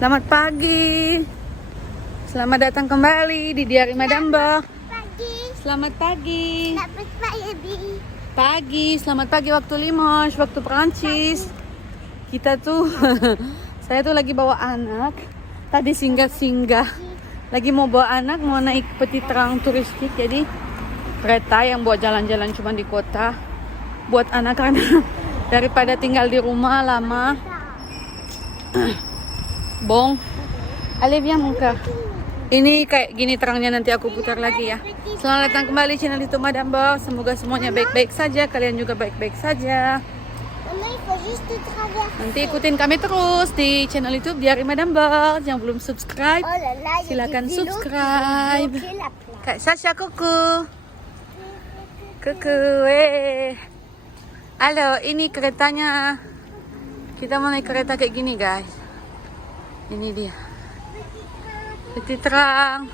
Selamat pagi. Selamat datang kembali di Diari Madam Bo. Selamat pagi. Pagi, selamat pagi waktu Limoges, waktu Perancis. Kita tuh, saya tuh lagi bawa anak. Tadi singgah-singgah. Lagi mau bawa anak, mau naik petit train turistik. Jadi kereta yang buat jalan-jalan cuma di kota. Buat anak karena daripada tinggal di rumah lama. Bong. Allez, viens mon cœur. Ini kayak gini terangnya, nanti aku putar lagi ya. Selamat datang kembali channel YouTube Madam Bo. Semoga semuanya baik-baik saja, kalian juga baik-baik saja. Nanti ikutin kami terus di channel YouTube Diari Madam Bo. Yang belum subscribe, silakan subscribe. Kak Sasha, kuku. Kuku, halo, ini keretanya. Kita mau naik kereta kayak gini, guys. Ini dia. Petit train.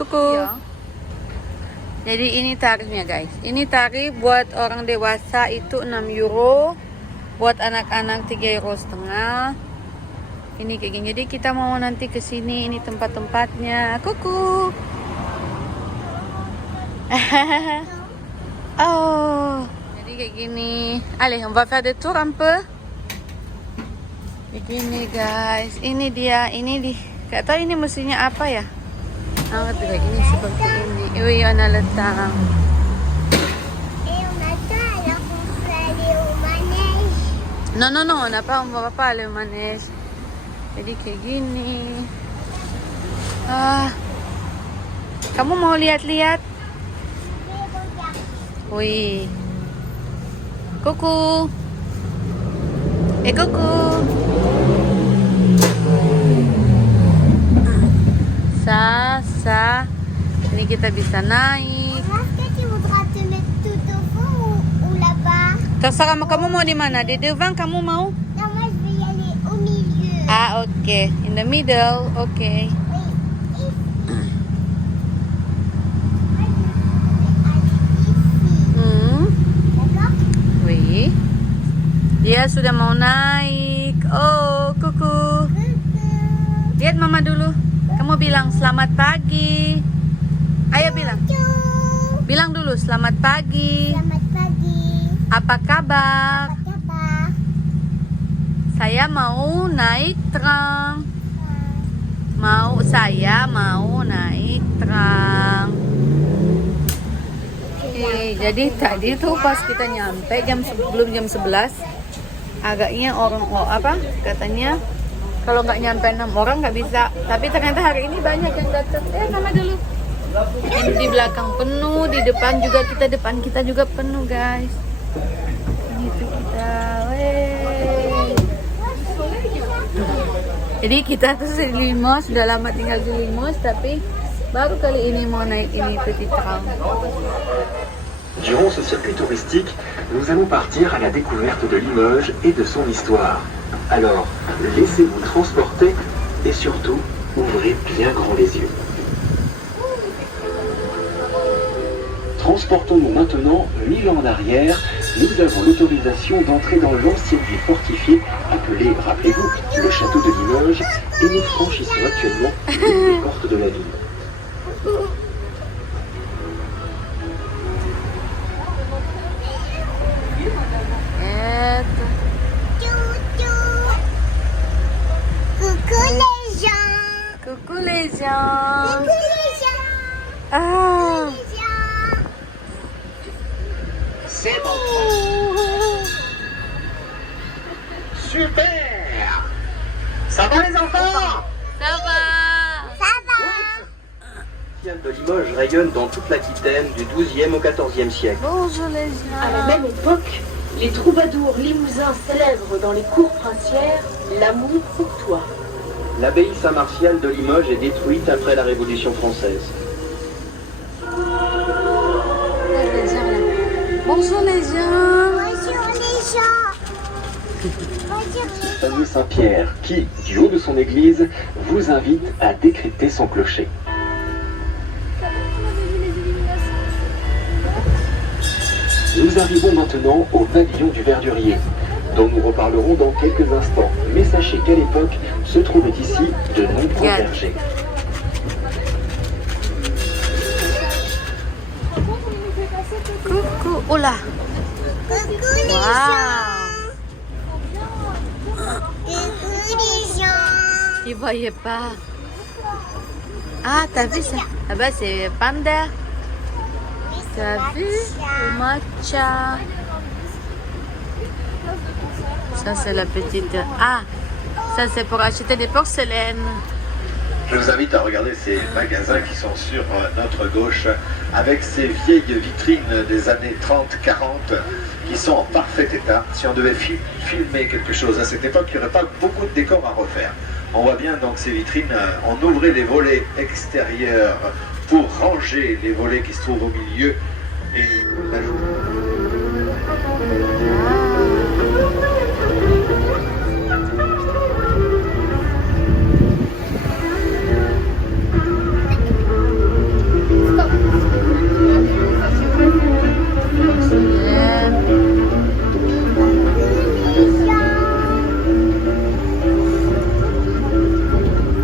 Kuku. Ya. Jadi ini tarifnya, guys. Ini tarif buat orang dewasa itu 6 euro. Buat anak-anak 3,5 euro. Ini kayak gini. Jadi kita mau nanti ke sini, ini tempat-tempatnya. Kuku. Oh. Kayak gini. Allez, on va faire des tours un peu. Begini, guys. Ini dia, ini di. Gak tahu ini mesinnya apa ya. Nah, kayak gini seperti ini. Oui, on a le temps. Non, non, non, on va pas aller au manège. Jadi kayak gini. Kamu mau lihat-lihat? Wih. Kuku. Kuku. Sa. Ini kita bisa naik. Terserah kamu mau di mana? Di devant kamu mau? Ah, oke. Okay. In the middle, oke. Okay. Dia sudah mau naik. Oh, kuku. Lihat mama dulu. Kamu bilang selamat pagi. Ayo bilang. Bilang dulu selamat pagi. Selamat pagi. Apa kabar? Apa kabar? Saya mau naik tram. Saya mau naik tram. Jadi tadi tuh pas kita nyampe sebelum jam 11 agaknya orang katanya kalau nggak nyampe 6 orang nggak bisa, tapi ternyata hari ini banyak yang datang. Nama dulu. Ini di belakang penuh, di depan juga kita juga penuh, guys. Ini tuh kita, Jadi kita tuh di Limoges, sudah lama tinggal di Limoges, tapi baru kali ini mau naik ini petit train. Durant ce circuit touristique, nous allons partir à la découverte de Limoges et de son histoire. Alors, laissez-vous transporter et surtout, ouvrez bien grand les yeux. Transportons-nous maintenant 1000 ans en arrière. Nous avons l'autorisation d'entrer dans l'ancienne ville fortifiée, appelée, rappelez-vous, le château de Limoges, et nous franchissons actuellement l'une des portes de la ville. Coucou les gens. Ah. C'est bon. Super. Ça va les enfants? Ça va. De Limoges rayonne dans toute l'Aquitaine du XIIe au XIVe siècle. Bonjour les gens. À la même époque, les troubadours limousins célèbrent dans les cours princières l'amour pour toi. L'abbaye Saint-Martial de Limoges est détruite après la Révolution française. Bonjour les gens. Bonjour les gens. Bonjour les gens. Fameux Saint-Pierre qui, du haut de son église, vous invite à décrypter son clocher. Nous Nous arrivons maintenant au pavillon du Verdurier, dont nous reparlerons dans quelques instants. Mais sachez qu'à l'époque, se trouvaient ici de nombreux vergers. Coucou, oh là. Coucou les Waouh. gens. Coucou les gens. Ils voyaient pas. Ah, t'as vu ça? Là-bas, c'est panda. T'as vu? Le matcha. Ça, c'est la petite... Ah, ça, c'est pour acheter des porcelaines. Je vous invite à regarder ces magasins qui sont sur notre gauche avec ces vieilles vitrines des années 30-40 qui sont en parfait état. Si on devait filmer quelque chose à cette époque, il n'y aurait pas beaucoup de décors à refaire. On voit bien donc ces vitrines, on ouvrait les volets extérieurs pour ranger les volets qui se trouvent au milieu et la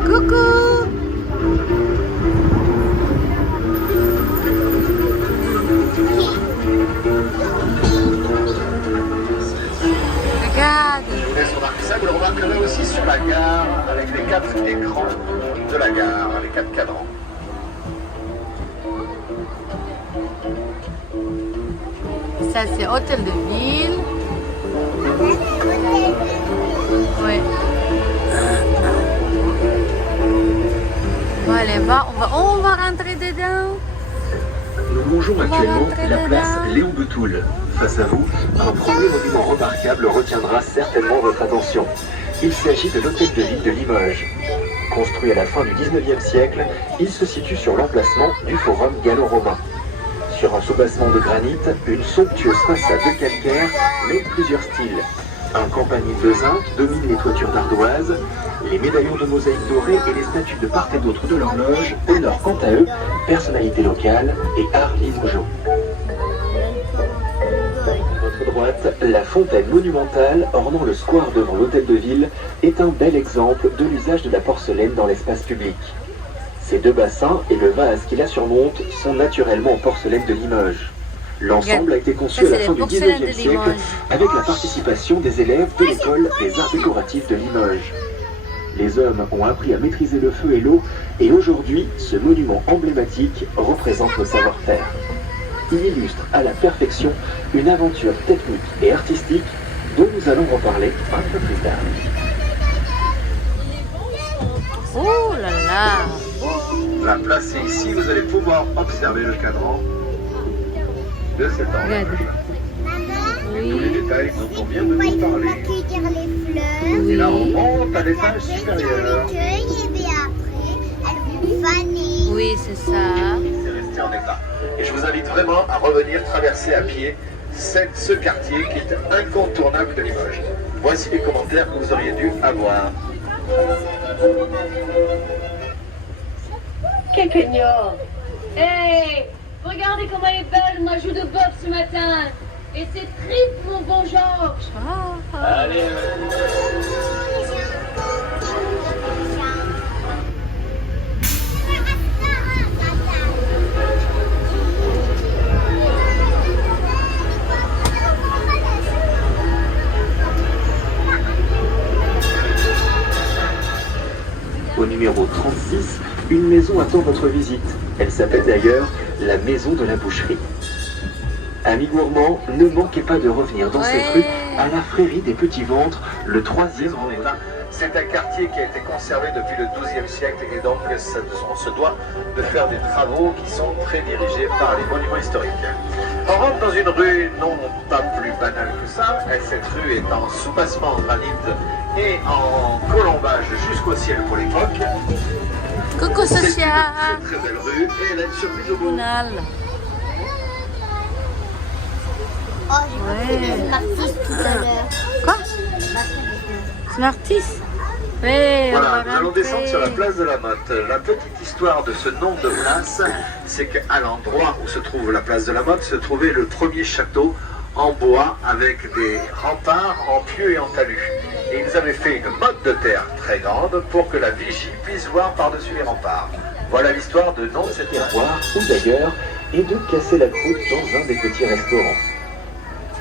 Coucou. Regarde. Je vous laisse remarquer ça, vous le remarquerez aussi sur la gare avec les 4 écrans de la gare, les 4 cadrans. Ça, c'est hôtel de ville. Ouais. On va aller voir. On va rentrer dedans. Nous longeons actuellement rentrer la place dedans. Léon Betoul. Face à vous, un premier monument remarquable retiendra certainement votre attention. Il s'agit de l'hôtel de ville de Limoges. Construit à la fin du 19e siècle, il se situe sur l'emplacement du forum gallo-romain. Sur un soubassement de granit, une somptueuse façade de calcaire mêle plusieurs styles. Un campanile de zinc domine les toitures d'ardoise. Les médaillons de mosaïque dorée et les statues de part et d'autre de l'horloge honorent quant à eux personnalités locales et art limougeot. À votre droite, la fontaine monumentale ornant le square devant l'hôtel de ville est un bel exemple de l'usage de la porcelaine dans l'espace public. Ces deux bassins et le vase qui la surmonte sont naturellement en porcelaine de Limoges. L'ensemble a été conçu à la fin du 19e siècle avec la participation des élèves de l'école des arts décoratifs de Limoges. Les hommes ont appris à maîtriser le feu et l'eau et aujourd'hui, ce monument emblématique représente le savoir-faire. Il illustre à la perfection une aventure technique et artistique dont nous allons reparler un peu plus tard. Oh là là. La place est ici, vous allez pouvoir observer le cadran de cet Regarde. horloge. Tous les Oui. détails dont on vient de Moi, vous il faut parler. accueillir les fleurs. Et là, on Oui. monte à l'étage Après, supérieur. tu les cueilles et bien après, elles vont faner. Oui, c'est ça. C'est resté en état. Et je vous invite vraiment à revenir traverser à pied ce quartier qui est incontournable de Limoges. Voici les commentaires que vous auriez dû avoir. Quel cagnard. Hey, regardez comme elle est belle, ma joue de bob ce matin. Et c'est triste, mon bon Georges. Ah. Allez, Au numéro 36, une maison attend votre visite. Elle s'appelle d'ailleurs la maison de la boucherie. Amis gourmands, ne manquez pas de revenir dans cette rue à la Frérie des Petits Ventres, le 3e en état. C'est un quartier qui a été conservé depuis le XIIe siècle et donc on se doit de faire des travaux qui sont très dirigés par les monuments historiques. On rentre dans une rue non pas plus banale que ça. Cette rue est en soubassement en granit et en colombage jusqu'au ciel pour l'époque. Coucou C'est Sophia. une très belle rue et elle a une surprise au bout. Bonal. Oh, j'ai compris les Smarties tout à l'heure. Quoi? Smarties? Oui, on Voilà, va nous allons rentrer. descendre sur la place de la Motte. La petite histoire de ce nom de place, c'est qu'à l'endroit où se trouve la place de la Motte se trouvait le premier château en bois avec des remparts en pieux et en talus. Et ils avaient fait une motte de terre très grande pour que la vigie puisse voir par-dessus les remparts. Voilà l'histoire de nom de cette Boire ou d'ailleurs et de casser la croûte dans un des petits restaurants.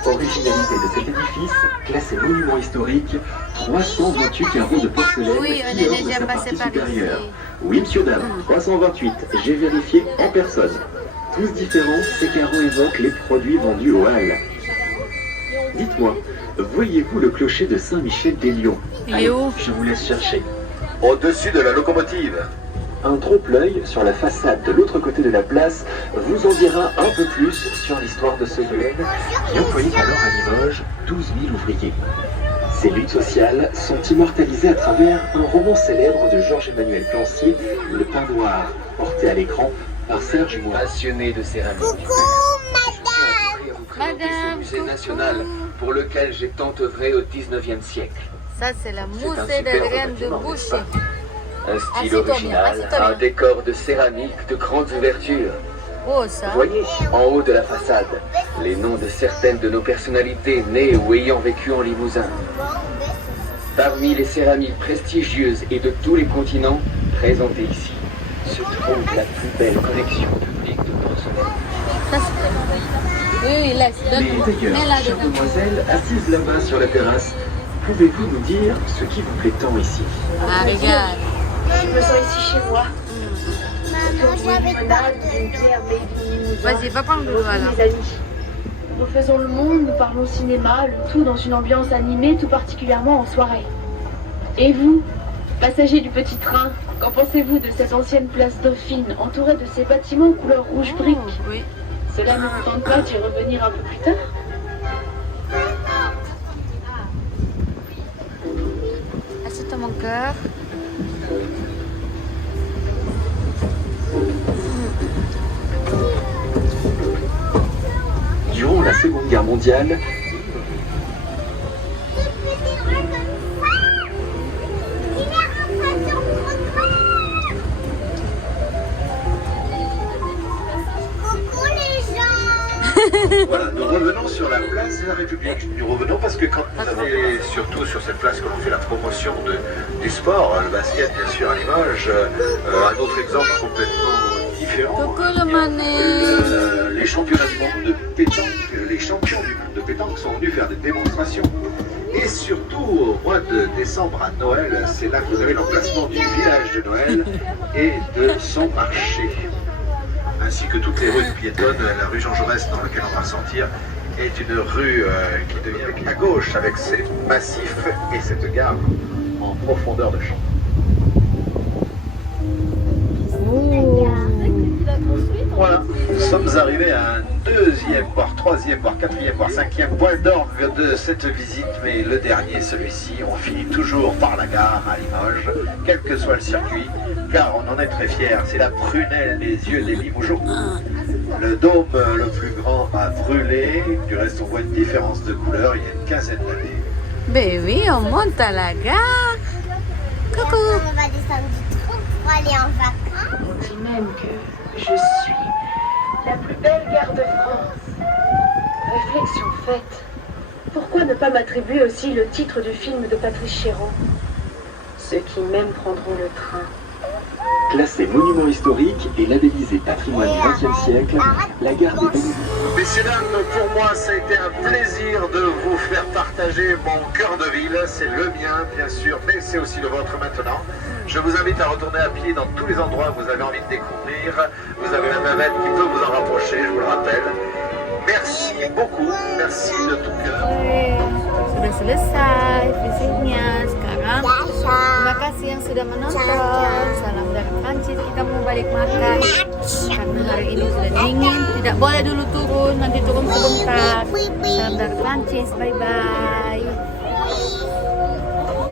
Originalité de cet édifice, classé monument historique, 328 carreaux de porcelaine Oui, on qui est ornent déjà sa passé partie par supérieure. ici. Oui, monsieur, dame, 328, j'ai vérifié en personne. Tous différents, ces carreaux évoquent les produits vendus aux Halles. Dites-moi, voyez-vous le clocher de Saint-Michel-des-Lions? Il est Allez, où? je vous laisse chercher. au-dessus de la locomotive. Un trompe-l'œil sur la façade de l'autre côté de la place vous en dira un peu plus sur l'histoire de ce domaine qui employait alors à Limoges 12 000 ouvriers. Ces luttes sociales sont immortalisées à travers un roman célèbre de Georges-Emmanuel Plancier, Le Pain Noir, porté à l'écran par Serge Moin. Passionné de céramique. Madame, musée coucou. national pour lequel j'ai tant œuvré au 19e siècle. Ça, c'est la un mousse de super graines de bâtiment, boucher. n'est-ce pas? Un style Assis-toi bien, original, assis-toi bien. un décor de céramique de grandes ouvertures. Oh, ça. Voyez, en haut de la façade, les noms de certaines de nos personnalités nées ou ayant vécu en Limousin. Parmi les céramiques prestigieuses et de tous les continents présentées ici, se trouve la plus belle collection publique de porcelaine. Ça, c'est... Oui, oui, laisse. Mais Donne-moi. d'ailleurs, Mets-la chère dedans. demoiselle, assise là-bas sur la terrasse, pouvez-vous nous dire ce qui vous plaît tant ici? Ah, regarde. Je me sens ici chez moi. Maman, j'avais peur Une de bière made in Limousin. Vas-y, va prendre le doigt, là. Mes amis. Nous faisons le monde, nous parlons cinéma, le tout dans une ambiance animée, tout particulièrement en soirée. Et vous, passagers du petit train, qu'en pensez-vous de cette ancienne place Dauphine, entourée de ces bâtiments couleur rouge brique? Oh, oui. Cela ne vous tente pas d'y revenir un peu plus tard? Assieds-toi, mon cœur. Durant la Seconde Guerre mondiale, Coucou les gens. Voilà, nous revenons sur la place de la République. Nous revenons parce que quand vous avez, surtout sur cette place que l'on fait la promotion du sport, le basket bien sûr à Limoges, un autre exemple complètement différent. Coucou, le manet. Les championnats du monde de pétanque, les champions du monde de pétanque sont venus faire des démonstrations. Et surtout au mois de décembre à Noël, c'est là que vous avez l'emplacement du village de Noël et de son marché. Ainsi que toutes les rues piétonnes, la rue Jean Jaurès dans laquelle on va sortir est une rue qui devient à gauche avec ses massifs et cette gare en profondeur de champ. Voilà, nous sommes arrivés à un deuxième, voire troisième, voire quatrième, voire cinquième point d'orgue de cette visite, mais le dernier, celui-ci, on finit toujours par la gare à Limoges, quel que soit le circuit, car on en est très fiers, c'est la prunelle des yeux des Limougeaux. Le dôme le plus grand a brûlé, du reste on voit une différence de couleur il y a une quinzaine d'années. Ben oui, on monte à la gare. Coucou. On va descendre du train pour aller en vacances. On dit même que je suis la plus belle gare de France. Réflexion faite. Pourquoi ne pas m'attribuer aussi le titre du film de Patrice Chéreau? Ceux qui m'aiment prendront le train. classée monument historique et labellisée patrimoine du XXe siècle, la gare des Bénédictines. Messieurs, dames, pour moi, ça a été un plaisir de vous faire partager mon cœur de ville. C'est le mien, bien sûr, mais c'est aussi le vôtre maintenant. Je vous invite à retourner à pied dans tous les endroits que vous avez envie de découvrir. Vous avez la navette qui peut vous en rapprocher, je vous le rappelle. Merci beaucoup, merci de tout cœur. Sudah selesai visitnya. Sekarang terima kasih yang sudah menonton. Salam dari Prancis. Kita mau balik makan karena hari ini sudah dingin. Tidak boleh dulu turun, nanti turun sebentar. Salam dari Prancis. Bye bye.